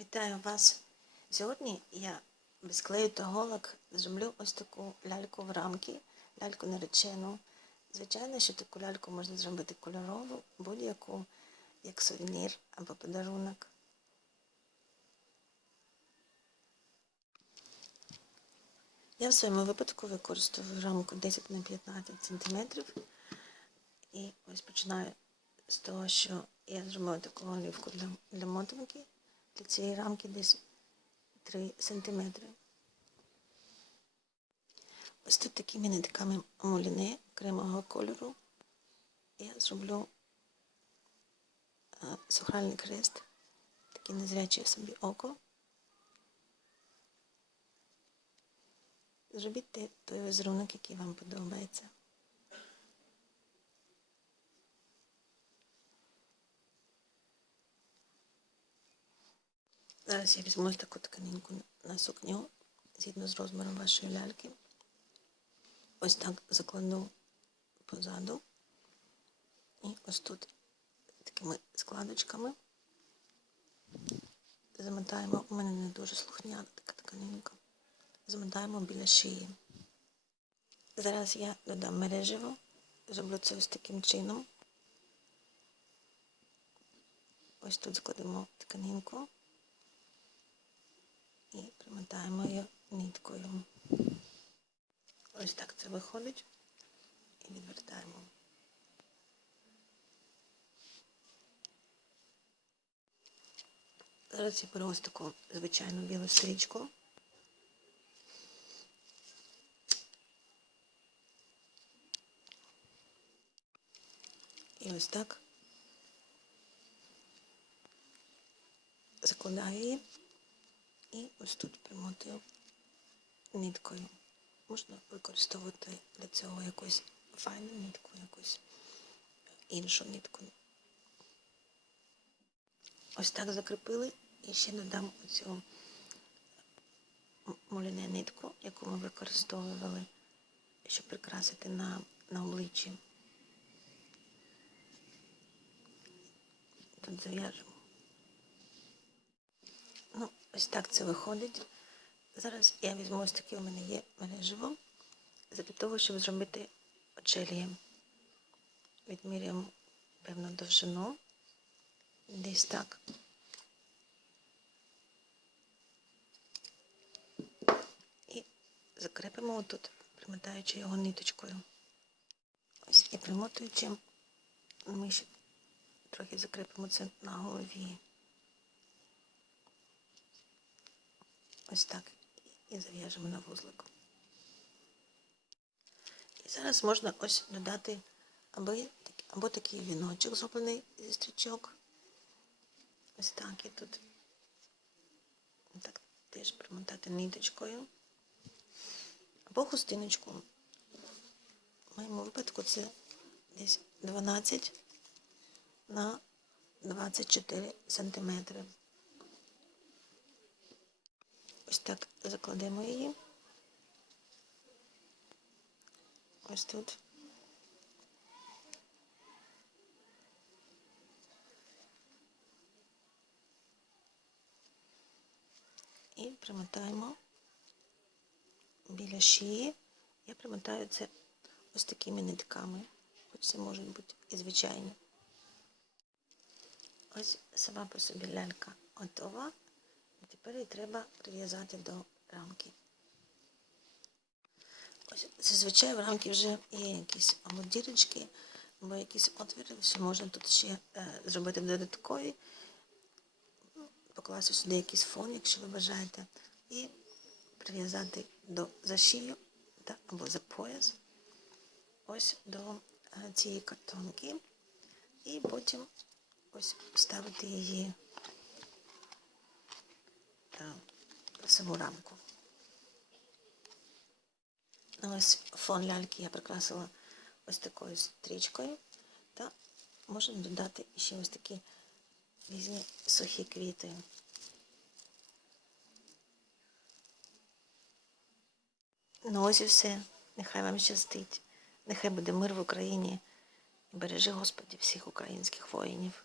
Вітаю вас! Сьогодні я без клею та голок зроблю ось таку ляльку в рамки, ляльку наречену. Звичайно, що таку ляльку можна зробити кольорову, будь-яку, як сувенір або подарунок. Я в своєму випадку використовую рамку 10 на 15 см. І ось починаю з того, що я зробила таку олівку для, для мотанки. Для цієї рамки десь 3 см. Ось тут такими нитками муліне кремового кольору. Я зроблю а, сухральний крест, такий незряче собі око. Зробіть той візерунок, який вам подобається. Зараз я візьму таку тканинку на сукню згідно з розміром вашої ляльки. Ось так закладу позаду. І ось тут такими складочками замотаємо. У мене не дуже слухняна така тканинка. Замотаємо біля шиї. Зараз я додам мережево. Зроблю це ось таким чином. Ось тут складемо тканинку і її ниткою. Ось так це виходить. І відвертаємо. Зараз я беру ось таку звичайну білу стрічку. І ось так закладаю її. І ось тут примотую ниткою. Можна використовувати для цього якусь файну нитку, якусь іншу нитку. Ось так закріпили і ще додам оцю муляне нитку, яку ми використовували, щоб прикрасити на, на обличчі. Тут зав'яжемо. Ось так це виходить. Зараз я візьму ось таке у мене є мережево, для того, щоб зробити очелі. Відміряємо певну довжину. Десь так. І закрепимо отут, примотаючи його ниточкою. Ось і примотуючи, ми ще трохи закрепимо це на голові. Ось так. І зав'яжемо на вузлик. І зараз можна ось додати або, або такий віночок зроблений зі стрічок. Ось так і тут. Так теж примотати ниточкою. Або хустиночку. В моєму випадку це десь 12 на 24 сантиметри. Ось так закладемо її. Ось тут. І примотаємо біля шиї. Я примотаю це ось такими нитками. Хоч це можуть бути і звичайні. Ось сама по собі лялька готова. Тепер її треба прив'язати до рамки. Ось зазвичай в рамки вже є якісь або дірочки, або якісь отвіри, що можна тут ще е, зробити додаткові, покласти сюди якийсь фон, якщо ви бажаєте, і прив'язати до за шию та, або за пояс ось до е, цієї картонки. І потім ось вставити її е, саму рамку. Ну, ось фон ляльки я прикрасила ось такою стрічкою. Та можна додати ще ось такі різні сухі квіти. Ну ось і все. Нехай вам щастить. Нехай буде мир в Україні. Бережи Господі всіх українських воїнів.